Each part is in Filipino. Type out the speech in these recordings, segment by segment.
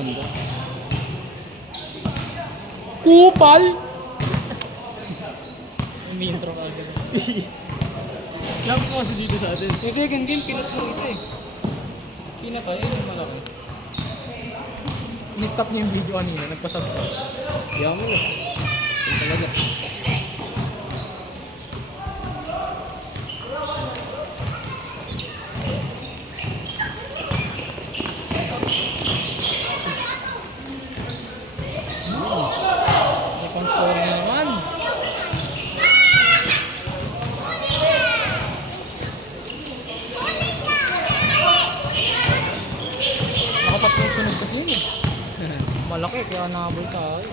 Ganda. Kupal! Umi-intro ka agad. Love ko kasi dito sa atin. Yung second game, kinat mo isa eh. Kina pa, yun yung malaki. Ni-stop niya yung video kanina, nagpasabsab. Kaya mo. Yung talaga. Second story na naman. Nakatatlong sunod kasi yun eh. Malaki kaya nakabol tayo.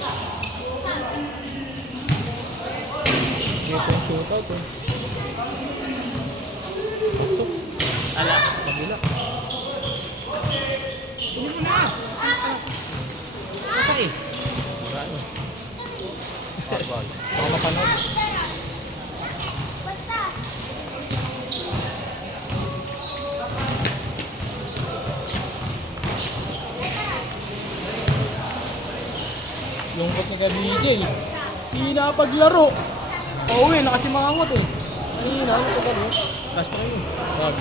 Dito yung shootout eh. Pasok. Ala. Kabila. Tuloy mo na! Masa eh? Ano? Baka mapanood. Lungkot ni ka-BJ. Hindi nakapaglaro. Pauwi, nakasimangot eh. Kanina, ano pa gano'n? Flash pa yun. Wag.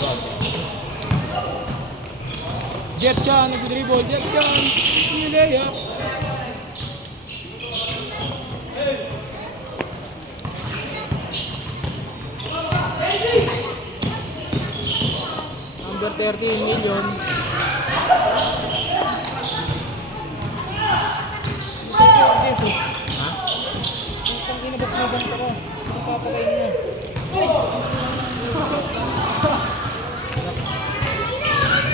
Jeff Chan, nag-dribble. Jeff Chan. Hindi layup. Number 13 million. Ha? Ang kinabak na ganito ko. Ang papakain niya.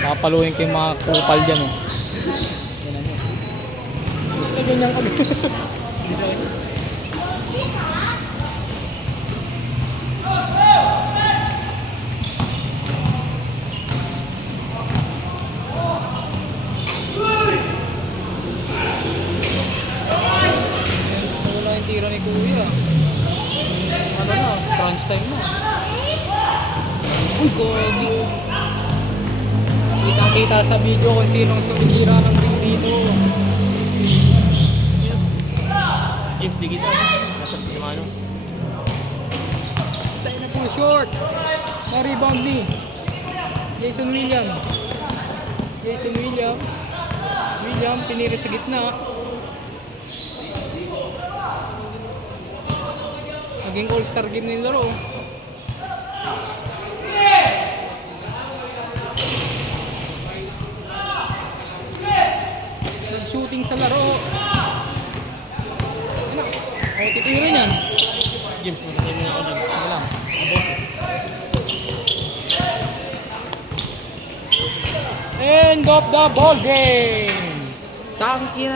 Papaluin ko yung mga kupal dyan oh. Yan ano. Gusto ganyan agad. Design. Wala yung tira ni Kuya. Ano na, crunch time na. Uy, gogi. Kitang-kita sa video kung sinong sumisira ng ring dito. James, di kita. Nasa Pinamano. Tayo na po, short. Na-rebound ni Jason Williams. William, piniri sa gitna. Naging all-star game na yung laro. Shooting sa laro. Ano? O, titira niyan. James, matangay mo na ako, James. Ano lang, Boss eh. end of the ball game. Tangki na